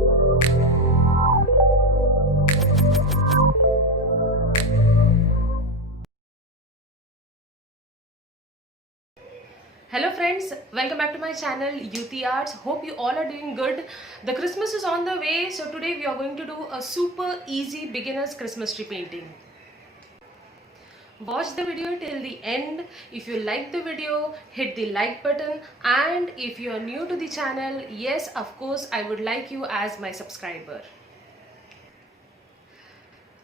Hello friends, welcome back to my channel Yuti Arts. Hope you all are doing good. The Christmas is on the way, so today we are going to do a super easy beginner's Christmas tree painting. Watch the video till the end. If you like the video, hit the like button, and if you are new to the channel, yes, of course, I would like you as my subscriber.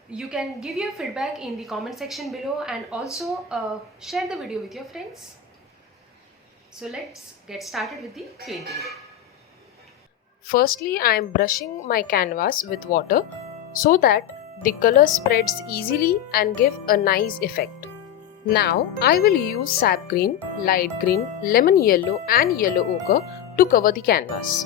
You can give your feedback in the comment section below and also share the video with your friends. So let's get started with the painting. Firstly, I am brushing my canvas with water so that the color spreads easily and give a nice effect. Now I will use sap green, light green, lemon yellow and yellow ochre to cover the canvas.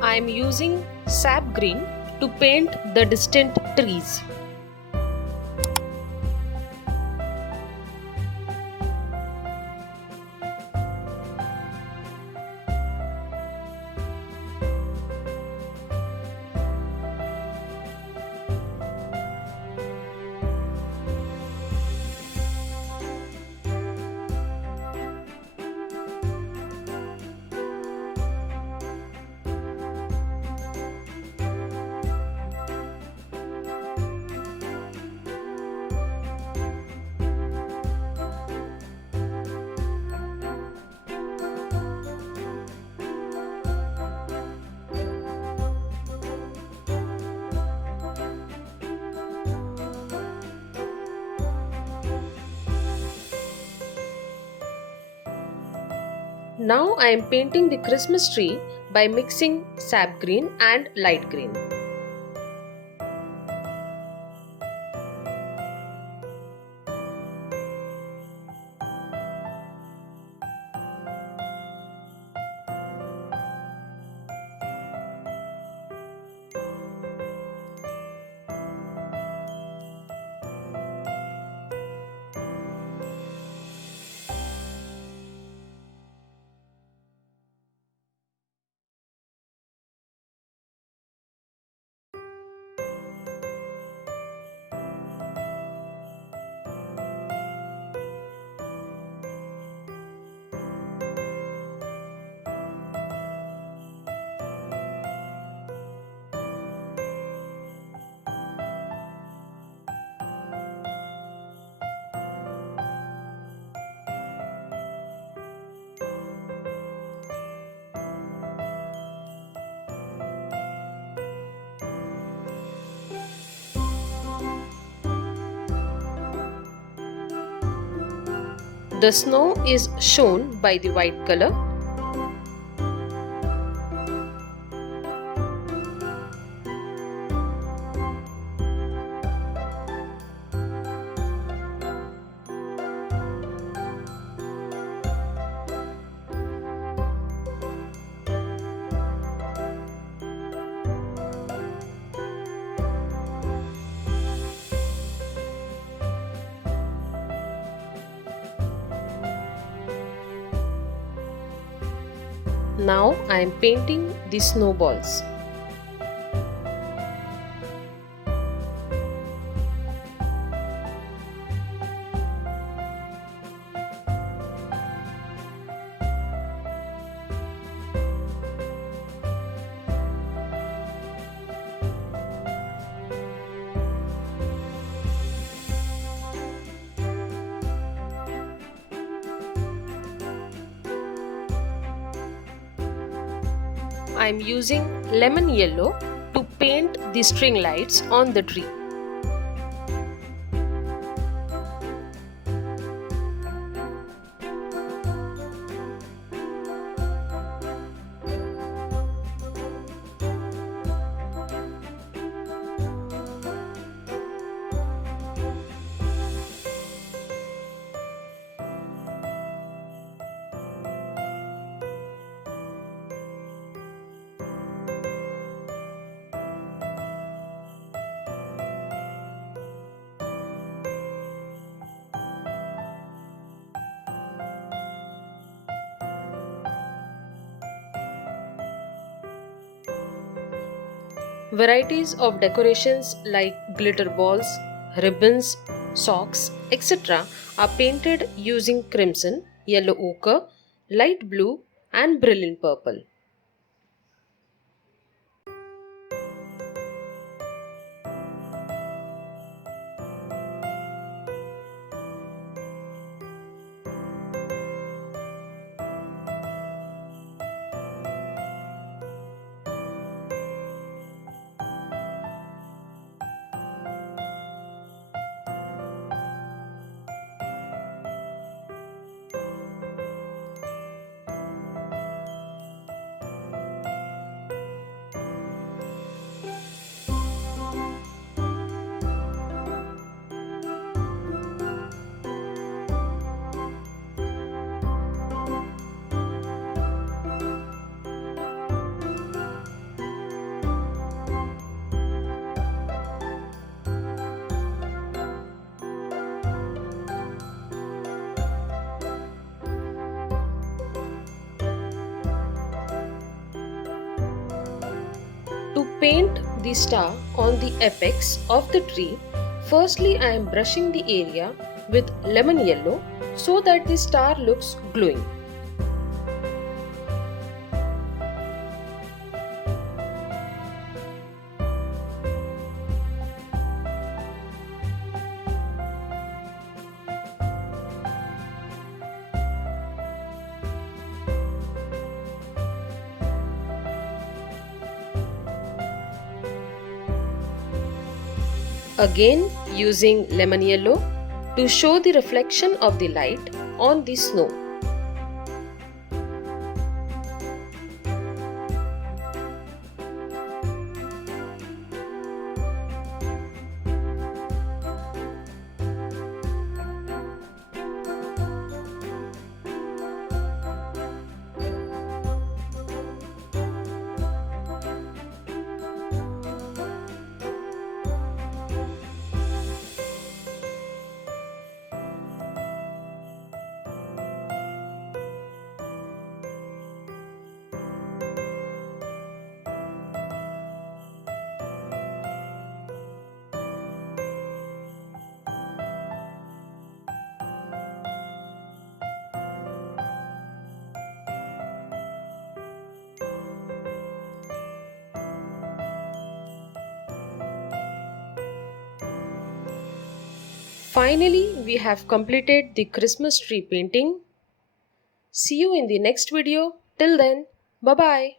I am using sap green to paint the distant trees. Now I am painting the Christmas tree by mixing sap green and light green. The snow is shown by the white color. Now I am painting the snowballs. I am using lemon yellow to paint the string lights on the tree. Varieties of decorations like glitter balls, ribbons, socks, etc. are painted using crimson, yellow ochre, light blue and brilliant purple. To paint the star on the apex of the tree, firstly I am brushing the area with lemon yellow so that the star looks glowing. Again using lemon yellow to show the reflection of the light on the snow. Finally, we have completed the Christmas tree painting. See you in the next video. Till then, bye bye.